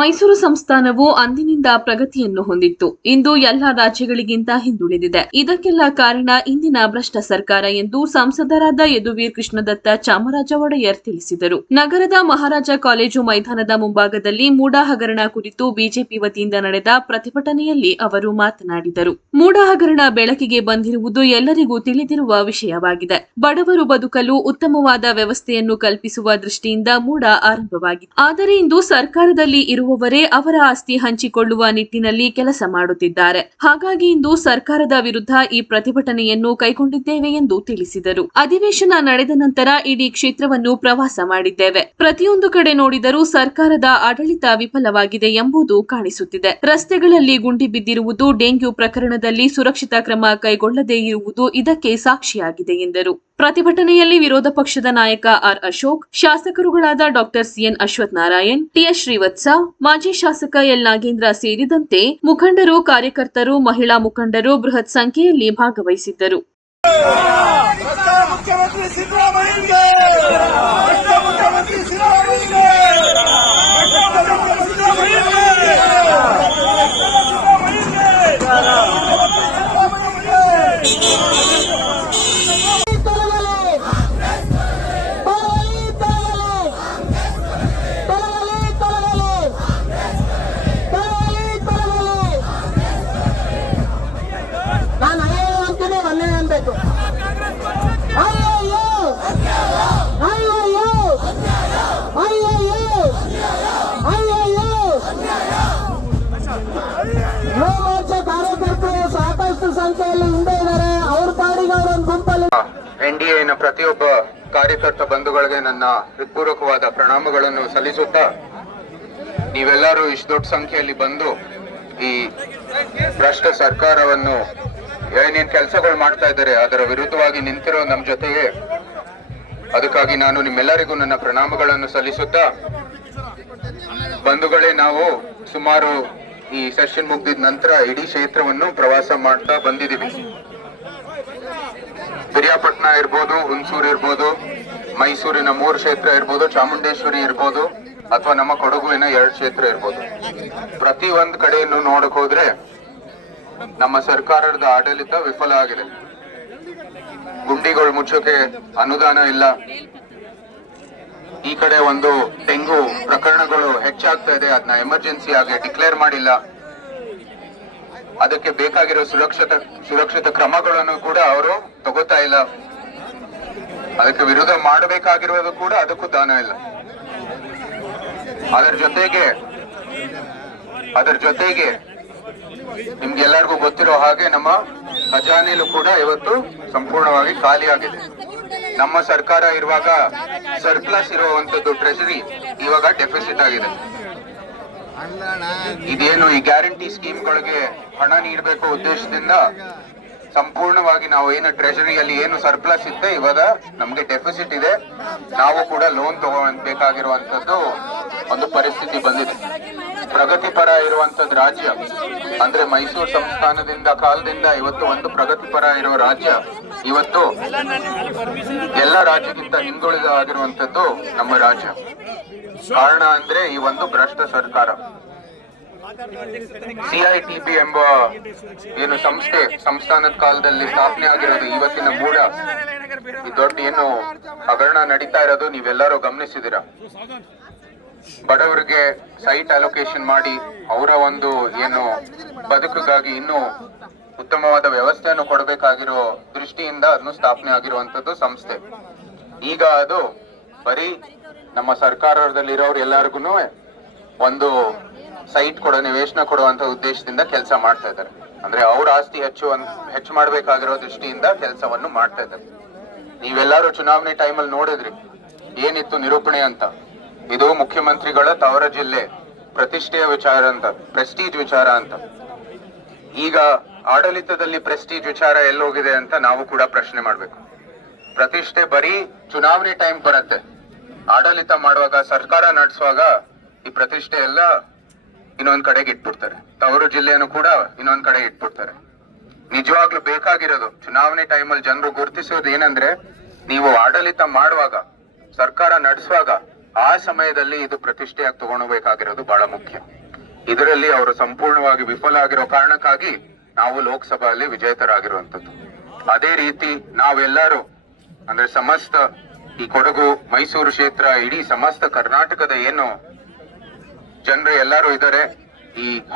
ಮೈಸೂರು ಸಂಸ್ಥಾನವು ಅಂದಿನಿಂದ ಪ್ರಗತಿಯನ್ನು ಹೊಂದಿತ್ತು. ಇಂದು ಎಲ್ಲ ರಾಜ್ಯಗಳಿಗಿಂತ ಹಿಂದುಳಿದಿದೆ. ಇದಕ್ಕೆಲ್ಲ ಕಾರಣ ಇಂದಿನ ಭ್ರಷ್ಟ ಸರ್ಕಾರ ಎಂದು ಸಂಸದರಾದ ಯದುವೀರ್ ಕೃಷ್ಣದತ್ತ ಚಾಮರಾಜ ಒಡೆಯರ್ ತಿಳಿಸಿದರು. ನಗರದ ಮಹಾರಾಜ ಕಾಲೇಜು ಮೈದಾನದ ಮುಂಭಾಗದಲ್ಲಿ ಮೂಡಾ ಹಗರಣ ಕುರಿತು ಬಿಜೆಪಿ ವತಿಯಿಂದ ನಡೆದ ಪ್ರತಿಭಟನೆಯಲ್ಲಿ ಅವರು ಮಾತನಾಡಿದರು. ಮೂಡಾ ಹಗರಣ ಬೆಳಕಿಗೆ ಬಂದಿರುವುದು ಎಲ್ಲರಿಗೂ ತಿಳಿದಿರುವ ವಿಷಯವಾಗಿದೆ. ಬಡವರು ಬದುಕಲು ಉತ್ತಮವಾದ ವ್ಯವಸ್ಥೆಯನ್ನು ಕಲ್ಪಿಸುವ ದೃಷ್ಟಿಯಿಂದ ಮೂಡ ಆರಂಭವಾಗಿದೆ ಆದರೆ ಇಂದು ಸರ್ಕಾರದಲ್ಲಿ ಇರುವವರೇ ಅವರ ಆಸ್ತಿ ಹಂಚಿಕೊಳ್ಳುವ ನಿಟ್ಟಿನಲ್ಲಿ ಕೆಲಸ ಮಾಡುತ್ತಿದ್ದಾರೆ. ಹಾಗಾಗಿ ಇಂದು ಸರ್ಕಾರದ ವಿರುದ್ಧ ಈ ಪ್ರತಿಭಟನೆಯನ್ನು ಕೈಗೊಂಡಿದ್ದೇವೆ ಎಂದು ತಿಳಿಸಿದರು. ಅಧಿವೇಶನ ನಡೆದ ನಂತರ ಇಡೀ ಕ್ಷೇತ್ರವನ್ನು ಪ್ರವಾಸ ಮಾಡಿದ್ದೇವೆ. ಪ್ರತಿಯೊಂದು ಕಡೆ ನೋಡಿದರೂ ಸರ್ಕಾರದ ಆಡಳಿತ ವಿಫಲವಾಗಿದೆ ಎಂಬುದು ಕಾಣಿಸುತ್ತಿದೆ. ರಸ್ತೆಗಳಲ್ಲಿ ಗುಂಡಿ ಬಿದ್ದಿರುವುದು ಡೆಂಗ್ಯೂ ಪ್ರಕರಣದಲ್ಲಿ ಸುರಕ್ಷಿತ ಕ್ರಮ ಕೈಗೊಳ್ಳದೇ ಇರುವುದು ಇದಕ್ಕೆ ಸಾಕ್ಷಿಯಾಗಿದೆ ಎಂದರು. ಪ್ರತಿಭಟನೆಯಲ್ಲಿ ವಿರೋಧ ಪಕ್ಷದ ನಾಯಕ R Ashok, ಶಾಸಕರುಗಳಾದ doctor C N Ashwath Narayan T S Srivatsa, ಮಾಜಿ ಶಾಸಕ ಎಲ್ ನಾಗೇಂದ್ರ ಸೇರಿದಂತೆ ಮುಖಂಡರು, ಕಾರ್ಯಕರ್ತರು, ಮಹಿಳಾ ಮುಖಂಡರು ಬೃಹತ್ ಸಂಖ್ಯೆಯಲ್ಲಿ ಭಾಗವಹಿಸಿದ್ದರು. ಒಂದೇ ಅಯ್ಯೋ ಅಯ್ಯೋ ಅಯ್ಯೋ ಅವ್ರ ಅವರೊಂದು ಗುಂಪಲ್ಲಿ ಎನ್ಡಿಎನ ಪ್ರತಿಯೊಬ್ಬ ಕಾರ್ಯಕರ್ತ ಬಂಧುಗಳಿಗೆ ನನ್ನ ಹೃತ್ಪೂರ್ವಕವಾದ ಪ್ರಣಾಮಗಳನ್ನು ಸಲ್ಲಿಸುತ್ತಾ ನೀವೆಲ್ಲರೂ ಇಷ್ಟು ದೊಡ್ಡ ಸಂಖ್ಯೆಯಲ್ಲಿ ಬಂದು ಈ ಭ್ರಷ್ಟ ಸರ್ಕಾರವನ್ನು ಏನೇನ್ ಕೆಲಸಗಳು ಮಾಡ್ತಾ ಇದ್ದಾರೆ. ಅದರ ವಿರುದ್ಧವಾಗಿ ನಿಂತಿರೋ ನಮ್ಮ ಜೊತೆಗೆ ಅದಕ್ಕಾಗಿ ನಾನು ನಿಮ್ಮೆಲ್ಲರಿಗೂ ನನ್ನ ಪ್ರಣಾಮಗಳನ್ನು ಸಲ್ಲಿಸುತ್ತಾ, ಬಂಧುಗಳೇ, ನಾವು ಸುಮಾರು ಈ ಸೆಷನ್ ಮುಗ್ದಿದ ನಂತರ ಇಡೀ ಕ್ಷೇತ್ರವನ್ನು ಪ್ರವಾಸ ಮಾಡ್ತಾ ಬಂದಿದ್ದೀವಿ. ಪಿರಿಯಾಪಟ್ಟಣ ಇರ್ಬೋದು, ಹುಣಸೂರು ಇರ್ಬೋದು, ಮೈಸೂರಿನ ಮೂರು ಕ್ಷೇತ್ರ ಇರ್ಬೋದು, ಚಾಮುಂಡೇಶ್ವರಿ ಇರ್ಬೋದು, ಅಥವಾ ನಮ್ಮ ಕೊಡಗುವಿನ ಎರಡು ಕ್ಷೇತ್ರ ಇರ್ಬೋದು. ಪ್ರತಿ ಒಂದ್ ಕಡೆಯನ್ನು ನೋಡಕ್ ಹೋದ್ರೆ ನಮ್ಮ ಸರ್ಕಾರದ ಆಡಳಿತ ವಿಫಲ ಆಗಿದೆ. ಗುಂಡಿಗಳು ಮುಚ್ಚೋಕೆ ಅನುದಾನ ಇಲ್ಲ. ಈ ಕಡೆ ಒಂದು ಡೆಂಗು ಪ್ರಕರಣಗಳು ಹೆಚ್ಚಾಗ್ತಾ ಇದೆ. ಅದನ್ನ ಎಮರ್ಜೆನ್ಸಿ ಆಗಿ ಡಿಕ್ಲೇರ್ ಮಾಡಿಲ್ಲ. ಅದಕ್ಕೆ ಬೇಕಾಗಿರೋ ಸುರಕ್ಷಿತ ಸುರಕ್ಷಿತ ಕ್ರಮಗಳನ್ನು ಕೂಡ ಅವರು ತಗೋತಾ ಇಲ್ಲ. ಅದಕ್ಕೆ ವಿರೋಧ ಮಾಡಬೇಕಾಗಿರೋದು ಕೂಡ ಅದಕ್ಕೂ ದಾನ ಇಲ್ಲ. ಅದರ ಜೊತೆಗೆ ಅದರ ಜೊತೆಗೆ ನಿಮ್ಗೆಲ್ಲರಿಗೂ ಗೊತ್ತಿರೋ ಹಾಗೆ ನಮ್ಮ ಖಜಾನೆಲು ಕೂಡ ಇವತ್ತು ಸಂಪೂರ್ಣವಾಗಿ ಖಾಲಿಯಾಗಿದೆ. ನಮ್ಮ ಸರ್ಕಾರ ಇರುವಾಗ ಸರ್ಪ್ಲಸ್ ಇರುವಂತದ್ದು ಟ್ರೆಜರಿ ಇವಾಗ ಡೆಫಿಸಿಟ್ ಆಗಿದೆ. ಇದೇನು ಈ ಗ್ಯಾರಂಟಿ ಸ್ಕೀಮ್ಗಳಿಗೆ ಹಣ ನೀಡಬೇಕು ಉದ್ದೇಶದಿಂದ ಸಂಪೂರ್ಣವಾಗಿ ನಾವು ಏನು ಟ್ರೆಷರಿಯಲ್ಲಿ ಏನು ಸರ್ಪ್ಲಸ್ ಇತ್ತೆ ಇವಾಗ ನಮ್ಗೆ ಡೆಫಿಸಿಟ್ ಇದೆ. ನಾವು ಕೂಡ ಲೋನ್ ತಗೋಬೇಕಾಗಿರುವಂತದ್ದು ಒಂದು ಪರಿಸ್ಥಿತಿ ಬಂದಿದೆ. ಪ್ರಗತಿಪರ ಇರುವಂತದ್ದು ರಾಜ್ಯ. ಅಂದ್ರೆ ಮೈಸೂರು ಸಂಸ್ಥಾನದಿಂದ ಕಾಲದಿಂದ ಇವತ್ತು ಒಂದು ಪ್ರಗತಿಪರ ಇರುವ ರಾಜ್ಯ. ಇವತ್ತು ಎಲ್ಲ ರಾಜ್ಯಕ್ಕಿಂತ ಹಿಂದುಳಿದ ಆಗಿರುವಂತದ್ದು ನಮ್ಮ ರಾಜ್ಯ. ಕಾರಣ ಅಂದ್ರೆ ಈ ಒಂದು ಭ್ರಷ್ಟ ಸರ್ಕಾರ. ಸಿಐಟಿಪಿ ಎಂಬ ಏನು ಸಂಸ್ಥೆ, ಸಂಸ್ಥಾನದ ಕಾಲದಲ್ಲಿ ಸ್ಥಾಪನೆ ಆಗಿರೋದು ಇವತ್ತಿನ ಮೂಡ ದೊಡ್ಡ ಏನು ಹಗರಣ ನಡೀತಾ ಇರೋದು ನೀವೆಲ್ಲರೂ ಗಮನಿಸಿದಿರ. ಬಡವರಿಗೆ ಸೈಟ್ ಅಲೋಕೇಶನ್ ಮಾಡಿ ಅವರ ಒಂದು ಏನು ಬದುಕಿಗಾಗಿ ಇನ್ನೂ ಉತ್ತಮವಾದ ವ್ಯವಸ್ಥೆಯನ್ನು ಕೊಡಬೇಕಾಗಿರೋ ದೃಷ್ಟಿಯಿಂದ ಅದನ್ನು ಸ್ಥಾಪನೆ ಆಗಿರುವಂತದ್ದು ಸಂಸ್ಥೆ. ಈಗ ಅದು ಬರೀ ನಮ್ಮ ಸರ್ಕಾರದಲ್ಲಿರೋರು ಎಲ್ಲರಿಗೂ ಒಂದು ಸೈಟ್ ಕೊಡೋ, ನಿವೇಶನ ಕೊಡುವಂತ ಉದ್ದೇಶದಿಂದ ಕೆಲಸ ಮಾಡ್ತಾ ಇದ್ದಾರೆ. ಅಂದ್ರೆ ಅವ್ರ ಆಸ್ತಿ ಹೆಚ್ಚು ಹೆಚ್ಚು ಮಾಡಬೇಕಾಗಿರೋ ದೃಷ್ಟಿಯಿಂದ ಕೆಲಸವನ್ನು ಮಾಡ್ತಾ ಇದ್ದಾರೆ. ನೀವೆಲ್ಲರೂ ಚುನಾವಣೆ ಟೈಮಲ್ಲಿ ನೋಡಿದ್ರಿ, ಏನಿತ್ತು ನಿರೂಪಣೆ ಅಂತ? ಇದು ಮುಖ್ಯಮಂತ್ರಿಗಳ ತವರ ಜಿಲ್ಲೆ. ಪ್ರತಿಷ್ಠೆಯ ವಿಚಾರ ಅಂತ, ಪ್ರೆಸ್ಟೀಜ್ ವಿಚಾರ ಅಂತ. ಈಗ ಆಡಳಿತದಲ್ಲಿ ಪ್ರೆಸ್ಟೀಜ್ ವಿಚಾರ ಎಲ್ಲೋಗಿದೆ ಅಂತ ನಾವು ಕೂಡ ಪ್ರಶ್ನೆ ಮಾಡ್ಬೇಕು. ಪ್ರತಿಷ್ಠೆ ಬರೀ ಚುನಾವಣೆ ಟೈಮ್ ಬರುತ್ತೆ. ಆಡಳಿತ ಮಾಡುವಾಗ, ಸರ್ಕಾರ ನಡೆಸುವಾಗ ಈ ಪ್ರತಿಷ್ಠೆ ಎಲ್ಲ ಇನ್ನೊಂದ್ ಕಡೆಗೆ ಇಟ್ಬಿಡ್ತಾರೆ. ತವರು ಜಿಲ್ಲೆಯನ್ನು ಕೂಡ ಇನ್ನೊಂದ್ ಕಡೆ ಇಟ್ಬಿಡ್ತಾರೆ. ನಿಜವಾಗ್ಲೂ ಬೇಕಾಗಿರೋದು ಚುನಾವಣೆ ಟೈಮಲ್ಲಿ ಜನರು ಗುರುತಿಸೋದು ಏನಂದ್ರೆ, ನೀವು ಆಡಳಿತ ಮಾಡುವಾಗ, ಸರ್ಕಾರ ನಡೆಸುವಾಗ ಆ ಸಮಯದಲ್ಲಿ ಇದು ಪ್ರತಿಷ್ಠೆಯಾಗಿ ತಗೊಳ್ಬೇಕಾಗಿರೋದು ಬಹಳ ಮುಖ್ಯ. ಇದರಲ್ಲಿ ಅವರು ಸಂಪೂರ್ಣವಾಗಿ ವಿಫಲ ಆಗಿರೋ ಕಾರಣಕ್ಕಾಗಿ ನಾವು ಲೋಕಸಭೆಯಲ್ಲಿ ವಿಜೇತರಾಗಿರುವಂತದ್ದು ಅದೇ ರೀತಿ ನಾವೆಲ್ಲರೂ, ಅಂದ್ರೆ ಸಮಸ್ತ ಈ ಕೊಡಗು, ಮೈಸೂರು ಕ್ಷೇತ್ರ, ಇಡೀ ಸಮಸ್ತ ಕರ್ನಾಟಕದ ಏನು ಜನರು ಎಲ್ಲರೂ ಇದ್ದಾರೆ, ಈ